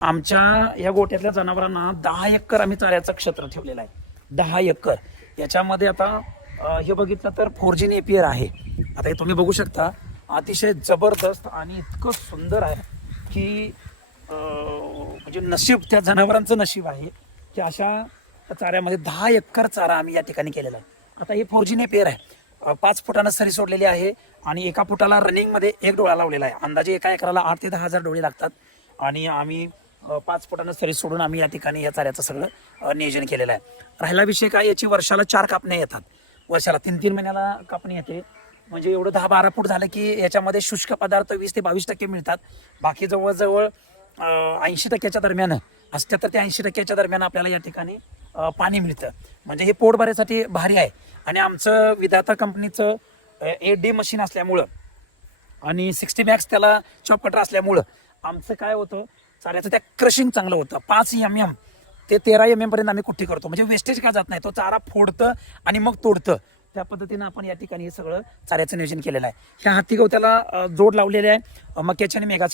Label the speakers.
Speaker 1: आमच्या या गोट्यातल्या जनावरांना दहा एकर आम्ही चाऱ्याचं क्षेत्र ठेवलेलं आहे. दहा एकर. याच्यामध्ये आता हे बघितलं तर फोर जी नेपियर आहे. आता हे तुम्ही बघू शकता अतिशय जबरदस्त आणि इतकं सुंदर आहे की म्हणजे नशीब त्या जनावरांचं नशीब आहे की अशा चाऱ्यामध्ये दहा एकर चारा आम्ही या ठिकाणी केलेला आहे. आता हे फोर जी नेपियर आहे. पाच फुटानं सरी सोडलेली आहे आणि एका फुटाला रनिंगमध्ये एक डोळा लावलेला आहे. अंदाजे एका एकराला आठ ते दहा हजार डोळे लागतात आणि आम्ही पाच फुटानं सरी सोडून आम्ही या ठिकाणी या चाऱ्याचं सगळं नियोजन केलेलं आहे. राहिला विषय काय याची वर्षाला चार कापण्या येतात. वर्षाला तीन तीन महिन्याला कापणी येते. म्हणजे एवढं दहा बारा फूट झालं की याच्यामध्ये शुष्क पदार्थ वीस ते बावीस टक्के मिळतात. बाकी जवळजवळ ऐंशी टक्क्याच्या दरम्यान अष्ट्याहत्तर ते ऐंशी टक्क्याच्या दरम्यान आपल्याला या ठिकाणी पाणी मिळतं. म्हणजे हे पोट भरायसाठी भारी आहे. आणि आमचं विधाता कंपनीचं ए डी मशीन असल्यामुळं आणि सिक्स्टी मॅक्स त्याला चॉप कटर असल्यामुळं आमचं काय होतं चाऱ्याचं त्या क्रशिंग चांगलं होतं. पाच एम एम ते तेरा एम एम पर्यंत आम्ही कुठे करतो? म्हणजे वेस्टेज का जात नाही तो चारा फोडतं आणि मग तोडतं. त्या पद्धतीनं आपण या ठिकाणी हे सगळं चाऱ्याचं नियोजन केलेलं आहे. ह्या हाती गवत्याला जोड लावलेले आहे अं, मक्याची आणि मेगा